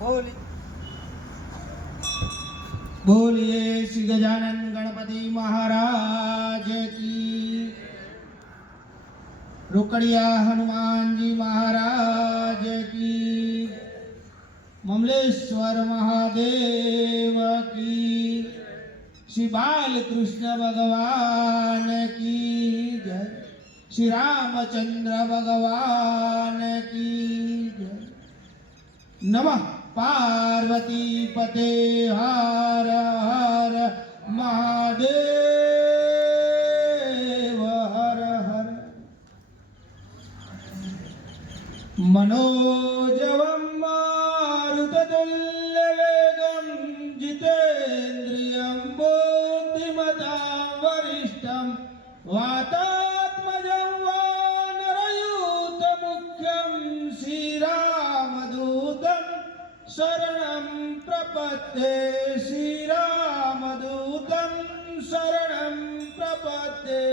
बोली बोलिए श्री गजानन गणपति महाराज की। रोकड़िया हनुमान जी महाराज की। ममलेश्वर महादेव की। श्री बालकृष्ण भगवान की जय। श्री रामचंद्र भगवान की जय। नमः पार्वती पते हर हर महादेव हर हर। मनोजवं मारुततुल्यवेगं जितेन्द्रियं बुद्धिमतां वरिष्ठं वातात्मजं वानरयूथमुख्यं श्रीरामदूतं शरणं प्रपद्ये। श्रीरामदूतं शरणं प्रपद्ये।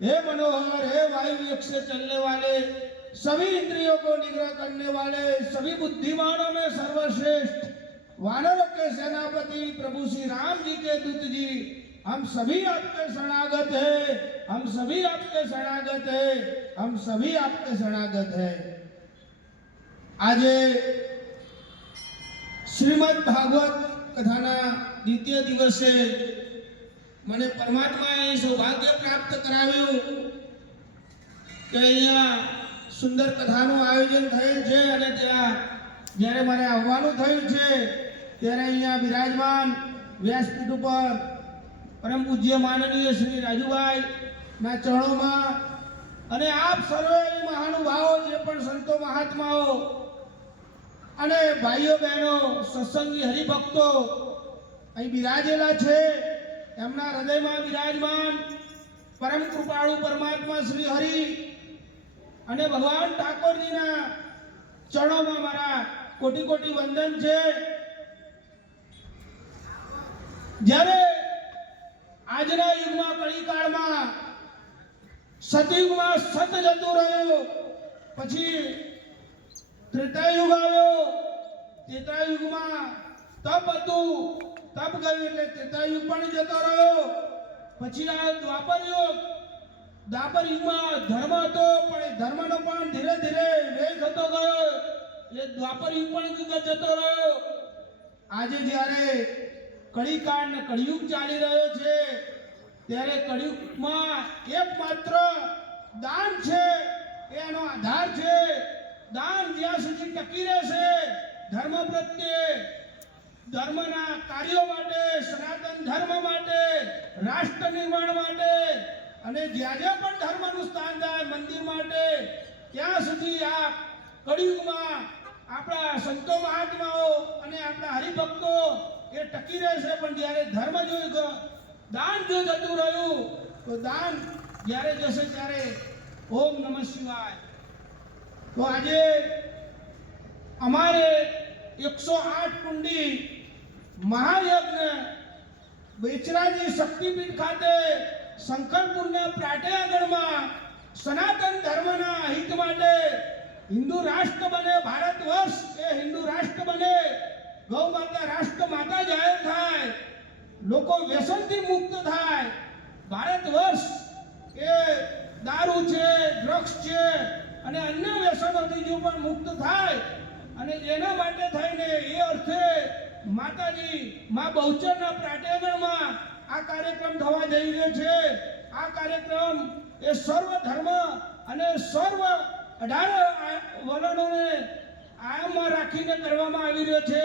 हे मनोहर, हे वायु से चलने वाले, सभी इंद्रियों को निग्रह करने वाले, सभी बुद्धिमानों में सर्वश्रेष्ठ, वानरों के सेनापति प्रभु श्री राम जी के दूत जी, हम सभी आपके शरणागत हैं। हम सभी आपके शरणागत हैं। हम सभी आपके शरणागत हैं। आज श्रीमद भागवत कथाना द्वितीय दिवसे મને પરમાત્માએ સૌભાગ્ય પ્રાપ્ત કરાવ્યું કે અહીંયા સુંદર કથાનું આયોજન થયેલ છે અને ત્યાં જ્યારે મારે આવવાનું થયું છે ત્યારે અહીંયા બિરાજમાન વ્યાસપીઠ ઉપર પરમ પૂજ્ય માનનીય શ્રી રાજુભાઈ ના ચરણોમાં અને આપ સર્વે મહાનુભાવો જે પણ સંતો મહાત્માઓ અને ભાઈઓ બહેનો સત્સંગી હરિભક્તો અહીં બિરાજેલા છે એમના હૃદયમાં વિરાજમાન પરમ કૃપાળુ પરમાત્મા શ્રી હરિ અને ભગવાન ઠાકોરજીના ચરણોમાં મારા કોટી કોટી વંદન છે। જ્યારે આજના યુગમાં કળીકાળમાં સતયુગમાં સત જતું રહ્યો, પછી ત્રેતાયુગ આવ્યો, ત્રેતાયુગમાં તપ હતું, તપ ગયું એટલે ત્રેતાયુગ પણ જતો રહ્યો। પછી આ દ્વાપર યુગમાં ધર્મ હતો પણ એ ધર્મનો પણ ધીરે ધીરે વેગ થતો ગયો એટલે દ્વાપર યુગ પણ જતો રહ્યો। આજે જ્યારે કળીકાળ ને કળિયુગ ચાલી રહ્યો છે ત્યારે કળિયુગમાં એકમાત્ર દાન છે, એનો આધાર છે। દાન જ્યાં સુધી ટકી રહેશે ધર્મ પ્રત્યે, ધર્મના કાર્યો માટે, સનાતન ધર્મ માટે, રાષ્ટ્ર નિર્માણ માટે અને જ્યાં જ્યાં પણ ધર્મનું સ્થાન થાય મંદિર માટે, ત્યાં સુધી આ કળિયુગમાં આપણા સંતો મહાત્માઓ અને આપણા હરિભક્તો એ ટકી રહેશે। પણ જ્યારે ધર્મ જો દાન જો જતું રહ્યું તો દાન જ્યારે જશે ત્યારે ઓમ નમઃ શિવાય। તો આજે અમારે 108 કુંડી महायज्ञ बेचराजी शक्तिपीठ खाते शंकरपुरना प्राटे आंगणमां सनातन धर्मना हित माटे हिंदू राष्ट्र बने, भारत वर्ष ए हिंदू राष्ट्र बने, गौ माता राष्ट्र माता जाहिर थाय, लोको व्यसनथी मुक्त थाय, भारत वर्ष ए दारू छे, ड्रग्स छे અને અન્ય વ્યસનોથી જો પણ મુક્ત થાય અને એના માટે થઈને એ અર્થે માતાજી માં બહુચરના પ્રાટેગણમાં આ કાર્યક્રમ થવા જઈ રહ્યો છે। આ કાર્યક્રમ એ સર્વ ધર્મ અને સર્વ 18 વર્ણોને આયામમાં રાખીને કરવામાં આવી રહ્યો છે।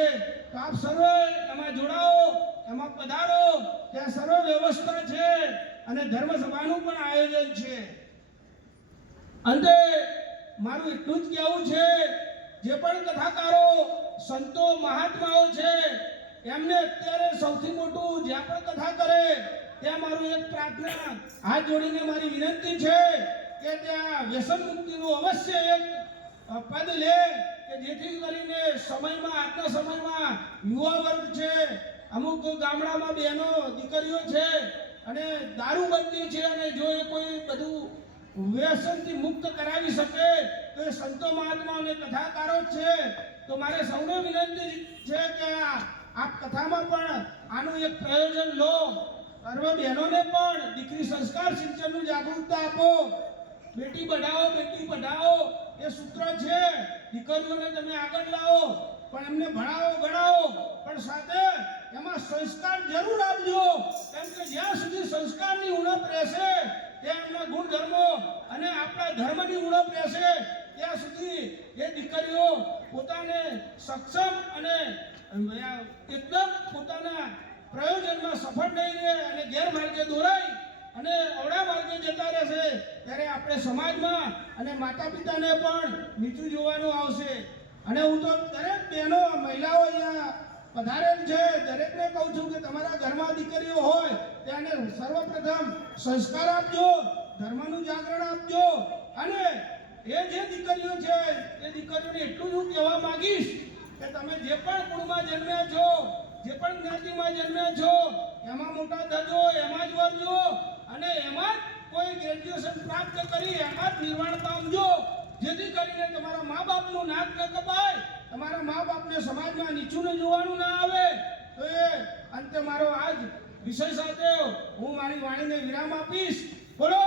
તો આપ સર્વે એમાં જોડાઓ, એમાં પધારો, ત્યાં સર્વ વ્યવસ્થા છે અને ધર્મ સભાનું પણ આયોજન છે। અંતે મારું એટલું જ કહેવું છે, જે પણ કથાકારો સંતો મહાત્માઓ છે એમને અત્યારે સૌથી મોટું જ્યાં પણ કથા કરે ત્યાં મારું એક પ્રાર્થના હાથ જોડીને મારી વિનંતી છે કે ત્યાં વ્યસન મુક્તિનું અવશ્ય એક પદ લે કે જેથી કરીને સમયમાં આજના સમયમાં યુવા વર્ગ છે, અમુક ગામડામાં બહેનો દીકરીઓ છે અને દારૂબંધી છે અને જો એ કોઈ બધું વ્યસનથી મુક્ત કરાવી શકે તો એ સંતો મહાત્મા અને કથાકારો છે। તો તો મારે સૌને વિનંતી છે કે આપ કથામાં પણ આનું એક પ્રયોજન લો. સર્વ બહેનોને પણ દીકરી સંસ્કાર સિંચનનું જાગૃતતા આપો. બેટી બઢાઓ બેટી પઢાઓ એ સૂત્ર છે. દીકરીઓને તમે આગળ લાવો, પણ એમને ભણાવો ગણાવો, પણ સાથે એમાં સંસ્કાર જરૂર આપજો. કેમ કે જ્યાં સુધી સંસ્કારની ઉણપ રહેશે, ત્યાં એમના ગુણધર્મો અને આપણા ધર્મની ઉણપ રહેશે, ત્યાં સુધી એ દીકરીઓ પોતાને સક્ષમ અને એકદમ પોતાના પ્રયોજનમાં સફળ નહીં રહે અને ગેરમાર્ગે દોરાય અને અવળા માર્ગે જતા રહેશે. ત્યારે આપણે સમાજમાં અને માતા પિતાને પણ નીચું જોવાનું આવશે. અને હું તો દરેક બહેનો મહિલાઓ અહીંયા પધારેલ છે, દરેકને કહું છું કે તમારા ઘરમાં દીકરીઓ હોય તેને સર્વપ્રથમ સંસ્કાર આપજો, ધર્મનું જાગરણ આપજો. અને એ જે દીકરીઓ છે એ દીકરીઓને એટલું જ હું કહેવા માંગીશ કે તમે જે પણ કુળમાં જન્મ્યા છો, જે પણ જ્ઞાતિમાં જન્મ્યા છો, એમાં મોટા થજો, એમાં જ વરજો અને એમાં જ કોઈ ગ્રેજ્યુએશન પ્રાપ્ત કરી એમાં જ નિર્વાણ પામજો. જેથી કરીને તમારા મા બાપનું નાક ન કપાય, તમારા મા બાપને સમાજમાં નીચું ન જોવાનું ના આવે. તો એ અંતે મારો આજ વિષય સાથે હું મારી વાણીને વિરામ આપીશ. બોલો